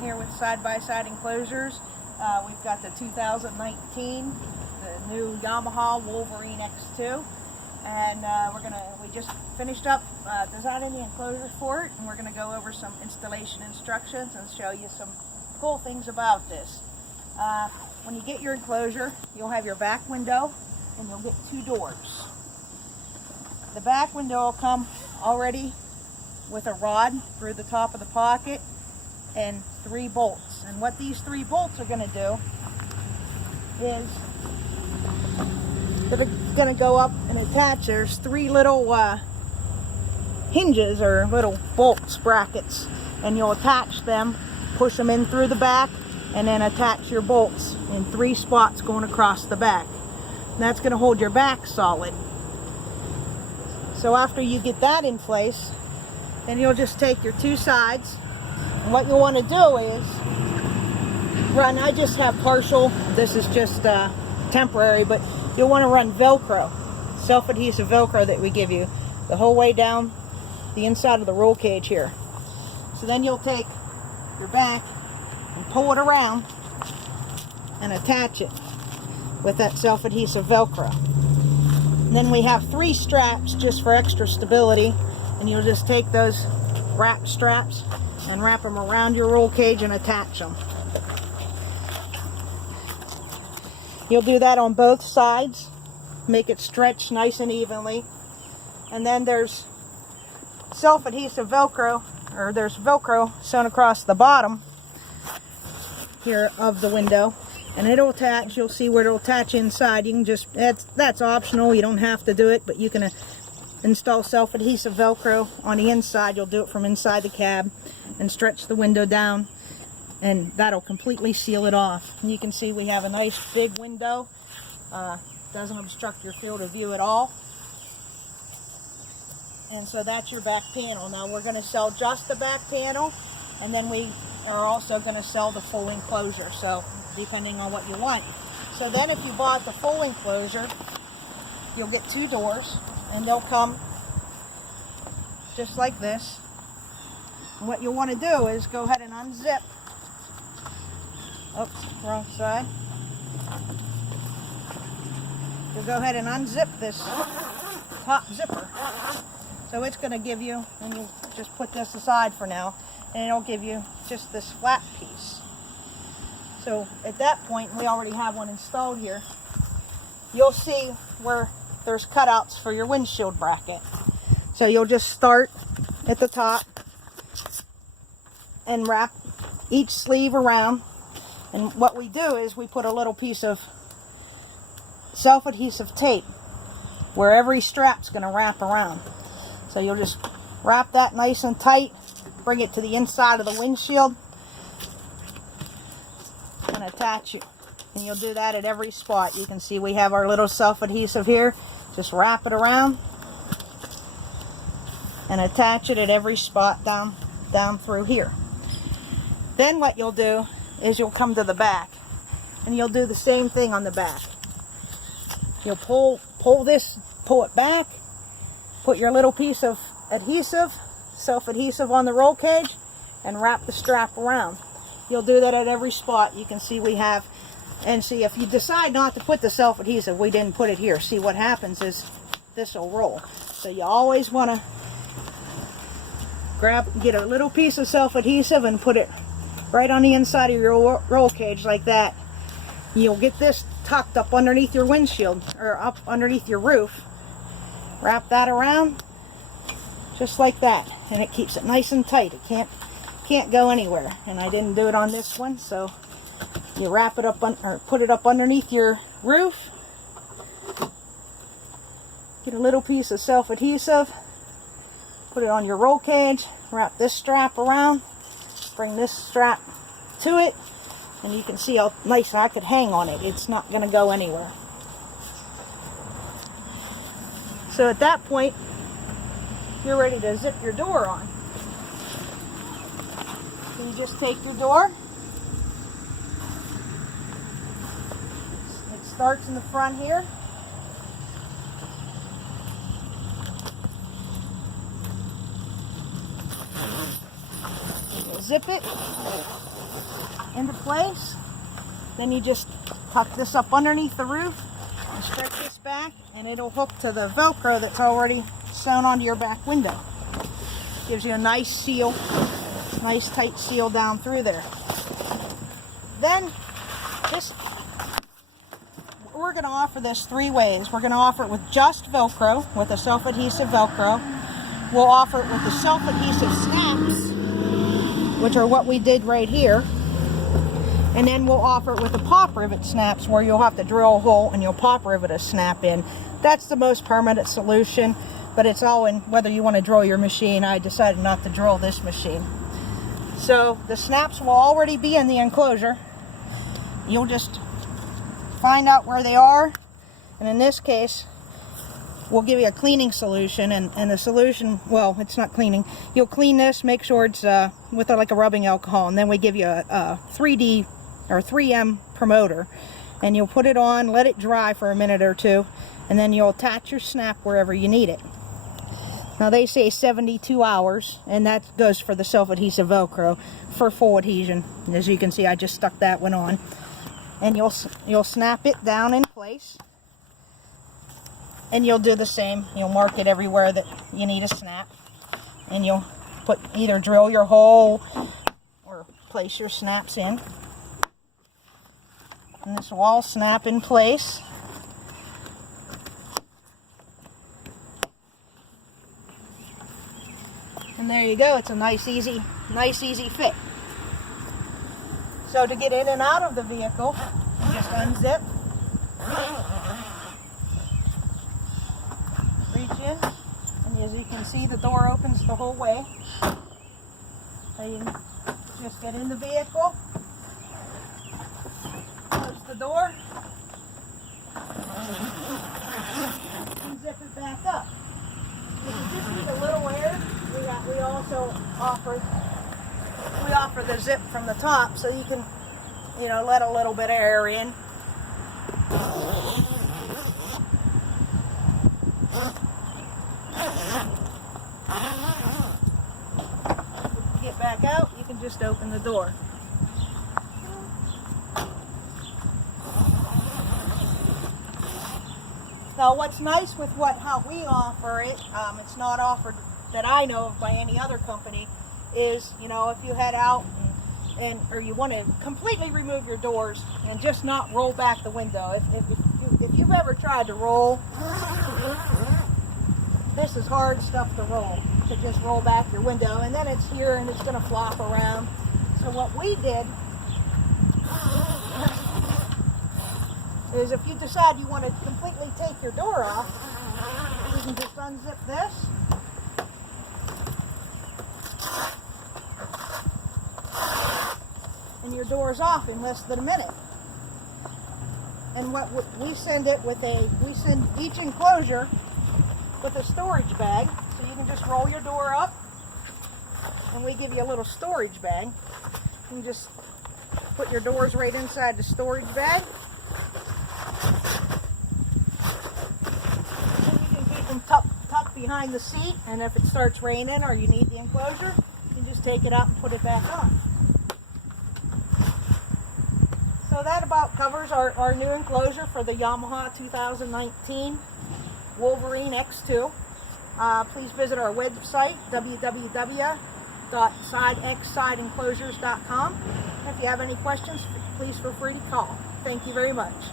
here with Side by Side Enclosures. We've got the 2019, the new Yamaha Wolverine X2, and we just finished up designing the enclosure for it, and we're going to go over some installation instructions and show you some cool things about this. When you get your enclosure, you'll have your back window, and you'll get two doors. The back window will come already with a rod through the top of the pocket and 3 bolts. And what these 3 bolts are going to do is they're going to go up and attach. There's 3 little hinges or little bolts, brackets, and you'll attach them, push them in through the back, and then attach your bolts in 3 spots going across the back. And that's going to hold your back solid. So after you get that in place, then you'll just take your 2 sides, and what you'll want to do is run, I just have partial, this is just temporary, but you'll want to run Velcro, self-adhesive Velcro that we give you, the whole way down the inside of the roll cage here. So then you'll take your back and pull it around and attach it with that self-adhesive Velcro. And then we have 3 straps just for extra stability, and you'll just take those wrap straps and wrap them around your roll cage and attach them. You'll do that on both sides, make it stretch nice and evenly. And then there's self-adhesive Velcro, or there's Velcro sewn across the bottom here of the window, and it'll attach. You'll see where it'll attach inside. You can just, that's optional, you don't have to do it, but you can install self-adhesive Velcro on the inside. You'll do it from inside the cab and stretch the window down, and that'll completely seal it off. And you can see we have a nice big window. Doesn't obstruct your field of view at all. And so that's your back panel. Now we're going to sell just the back panel, and then we are also going to sell the full enclosure, so depending on what you want. So then if you bought the full enclosure, you'll get 2 doors, and they'll come just like this. And what you'll want to do is go ahead and unzip. Oops, wrong side. You'll go ahead and unzip this top zipper. So it's going to give you, and you just put this aside for now, and it'll give you just this flat piece. So at that point, we already have one installed here. You'll see where there's cutouts for your windshield bracket. So you'll just start at the top and wrap each sleeve around. And what we do is we put a little piece of self-adhesive tape where every strap's going to wrap around. So you'll just wrap that nice and tight, bring it to the inside of the windshield, and attach it. And you'll do that at every spot. You can see we have our little self-adhesive here. Just wrap it around and attach it at every spot down through here. Then what you'll do is you'll come to the back, and you'll do the same thing on the back. You'll pull it back, put your little piece of adhesive, self-adhesive on the roll cage, and wrap the strap around. You'll do that at every spot. You can see we have, and see if you decide not to put the self-adhesive, we didn't put it here. See what happens is this will roll. So you always want to get a little piece of self-adhesive and put it right on the inside of your roll cage like that. You'll get this tucked up underneath your windshield, or up underneath your roof. Wrap that around just like that, and it keeps it nice and tight. It can't go anywhere. And I didn't do it on this one, so you wrap it up or put it up underneath your roof. Get a little piece of self-adhesive, put it on your roll cage, wrap this strap around, bring this strap to it, and you can see how nice I could hang on it. It's not going to go anywhere. So at that point, you're ready to zip your door on. So you just take your door. It starts in the front here. Zip it. into place. Then you just tuck this up underneath the roof and stretch this back, and it'll hook to the Velcro that's already sewn onto your back window. Gives you a nice seal, nice tight seal down through there. Then we're going to offer this 3 ways. We're going to offer it with just Velcro, with a self-adhesive Velcro. We'll offer it with the self-adhesive snaps, which are what we did right here. And then we'll offer it with the pop rivet snaps, where you'll have to drill a hole and you'll pop rivet a snap in. That's the most permanent solution, but it's all in whether you want to drill your machine. I decided not to drill this machine. So the snaps will already be in the enclosure. You'll just find out where they are, and in this case we'll give you a cleaning solution, and the solution, well, it's not cleaning. You'll clean this, make sure it's with like a rubbing alcohol, and then we give you a 3D or 3M promoter, and you'll put it on, let it dry for a minute or two, and then you'll attach your snap wherever you need it. Now they say 72 hours, and that goes for the self-adhesive Velcro. For full adhesion, as you can see, I just stuck that one on. And you'll snap it down in place, and you'll do the same. You'll mark it everywhere that you need a snap, and you'll either drill your hole or place your snaps in, and this will all snap in place. And there you go. It's a nice easy fit. So to get in and out of the vehicle, you just unzip, reach in, and as you can see, the door opens the whole way. So you just get in the vehicle, close the door, and zip it back up. If you just need a little air, we also offer the zip from the top, so you can, let a little bit of air in. Get back out, you can just open the door. Now what's nice with how we offer it, it's not offered that I know of by any other company, is, if you head out or you want to completely remove your doors and just not roll back the window. If you've ever tried to roll, this is hard stuff to roll, to just roll back your window, and then it's here and it's going to flop around. So what we did is, if you decide you want to completely take your door off, you can just unzip this. And your door's off in less than a minute. And we send each enclosure with a storage bag, so you can just roll your door up, and we give you a little storage bag. You can just put your doors right inside the storage bag. And you can keep them tucked behind the seat, and if it starts raining or you need the enclosure, you can just take it out and put it back on. So that about covers our new enclosure for the Yamaha 2019 Wolverine X2. Please visit our website, www.sidexsideenclosures.com. If you have any questions, please feel free to call. Thank you very much.